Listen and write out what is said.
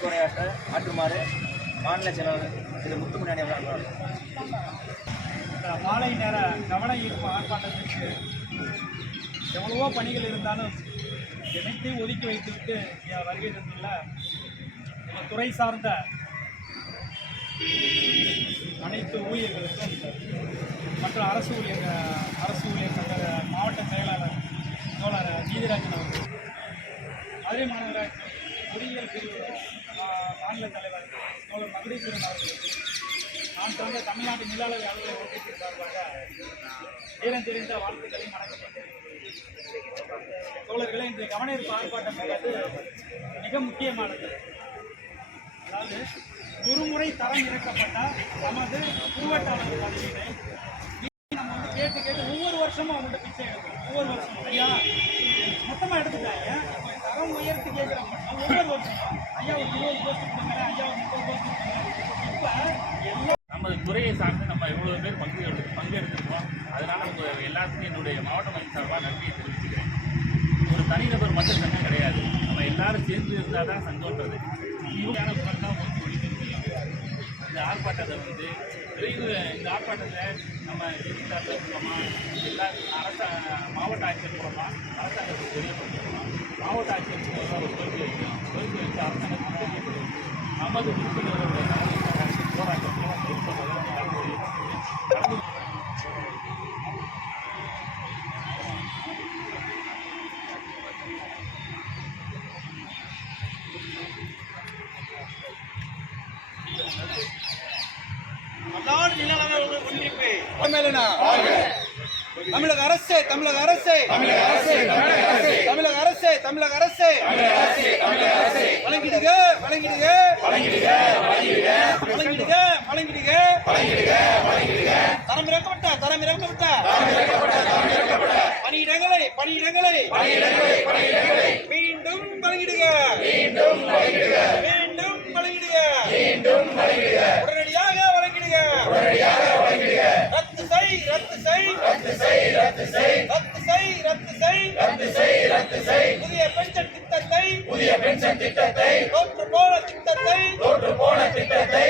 உரையாற்ற ஆற்றுமாறு மாநில செயலாளர் திரு முத்துமணி அவர்கள் மாலை நேர கவன ஈர்ப்பு ஆர்ப்பாட்டத்திற்கு எவ்வளவோ பணிகள் இருந்தாலும் அனைத்தையும் ஒதுக்கி வைத்துவிட்டு வருகை தந்துள்ள எங்கள் துறை சார்ந்த அனைத்து ஊழியர்களுக்கும் மற்றும் அரசு ஊழியர் அரசு ஊழியர் சங்க மாவட்ட செயலாளர் தோழர் நீதிராஜன் அவர்கள். மதுரை மாநகராட்சி பொறியியல் பிரிவு மாநில தலைவர் தோழர் மகுடீஸ்வரன் அவர்களுக்கு நான் தொடர்ந்த தமிழ்நாட்டு நிலாளர் அலுவலக ஒன்றியத்தின் சார்பாக வீரம் தெரிந்த வாழ்த்துக்களை வணக்கத்தை தோழர்களே இன்றைய கவனஈர்ப்பு ஆர்ப்பாட்டம் என்பது மிக முக்கியமானது. அதாவது ஒருமுறை தரம் இறக்கப்பட்ட நமது குறுவட்டாளர் பதவியினை நம்ம வந்து கேட்டு கேட்டு ஒவ்வொரு வருஷமும் அவங்கள்ட்ட பிச்சை எடுக்கணும். ஒவ்வொரு வருஷமும் ஐயா மொத்தமாக எடுத்துட்டாங்க. தரம் உயர்த்தி கேட்குறாங்க நமது துறையை சார்ந்து நம்ம இவ்வளோ பேர் பங்கு எடுத்து பங்கெடுத்திருக்கோம். அதனால உங்கள் எல்லாத்துக்கும் என்னுடைய மாவட்ட மையம் சார்பாக நன்றியை தெரிவிச்சுக்கிறேன். ஒரு தனிநபர் மட்டும் சங்கம் கிடையாது. நம்ம எல்லாரும் சேர்ந்து இருந்தால் தான் சங்கம்ன்றது இவங்க குரல் தான் ஒன்று ஒழிக்க முடியும் இந்த ஆர்ப்பாட்டத்தை வந்து விரைவு இந்த ஆர்ப்பாட்டத்தில் நம்ம செய்தித்தாளர் மூலமாக எல்லா அரச மாவட்ட ஆட்சியர் மூலமாக அரசாங்கத்துக்கு தெரியப்படுத்தணும். மாவட்ட ஒன்றிப்பு தமிழக அரசு தமிழக அரசு. தமிழக அரசு தமிழக அரசு. தமிழக அரசு வழங்கிடுக வழங்கிடுக. வழங்கிடுக வழங்கிடுக. வழங்கிடுக தரம் இறக்கப்பட்ட தரம் இறக்கப்பட்ட. பணியிடங்களை பணியிடங்களை. மீண்டும் வழங்கிடுக. மீண்டும் வழங்கிடுக. உடனடியாக வழங்கிடுக. பென்ஷன் திட்டத்தை தோற்று போன திட்டத்தை தோற்று போன திட்டத்தை